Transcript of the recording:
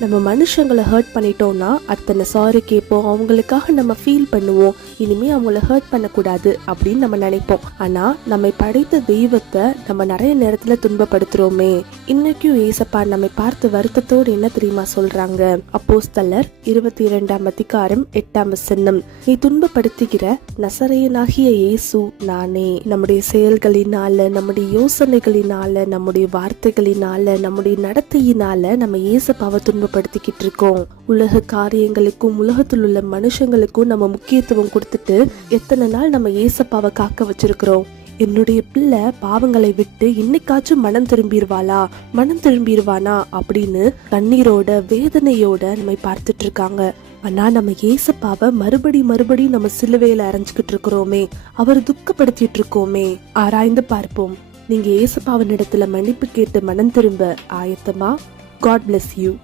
நம்ம மனுஷங்களை ஹர்ட் பண்ணிட்டோம்னா அத்தனை சாரி கேட்போம், அவங்களுக்காக நம்ம ஃபீல் பண்ணுவோம், இனிமே அவங்கள ஹர்ட் பண்ணக்கூடாது அப்படின்னு நம்ம நினைப்போம். ஆனா நம்மை படைத்த தெய்வத்தை நம்ம நிறைய நேரத்துல துன்பப்படுத்துறோமே. இன்னைக்கும் ஏசப்பா நம்மை பார்த்து வருத்தத்தோடு என்ன தெரியுமா சொல்றாங்க? அப்போஸ்தலர் 22:8 நீ துன்பப்படுத்துகிற நசரேயனாகிய இயேசு நானே. நம்முடைய செயல்களினால, நம்முடைய யோசனைகளினால, நம்முடைய வார்த்தைகளினால, நம்முடைய நடத்தையினால நம்ம ஏசப்பாவை துன்பப்படுத்திக்கிட்டு இருக்கோம். உலக காரியங்களுக்கும் உலகத்தில் உள்ள மனுஷங்களுக்கும் நம்ம முக்கியத்துவம் கொடுத்துட்டு எத்தனை நாள் நம்ம ஏசப்பாவை காக்க வச்சிருக்கிறோம். என்னுடைய பிள்ளை பாவங்களை விட்டு இன்னைக்காச்சும் மனம் திரும்பிடுவானா அப்படின்னு கண்ணீரோட வேதனையோட நம்ம பார்த்துட்டு இருக்காங்க. ஆனா நம்ம ஏசப்பாவை மறுபடி நம்ம சிலுவையில அரைஞ்சுக்கிட்டு இருக்கிறோமே, அவர் துக்கப்படுத்திட்டு இருக்கோமே. ஆராய்ந்து பார்ப்போம். நீங்க ஏசப்பாவின் இடத்துல மன்னிப்பு கேட்டு மனம் திரும்ப ஆயத்தமா? God bless you.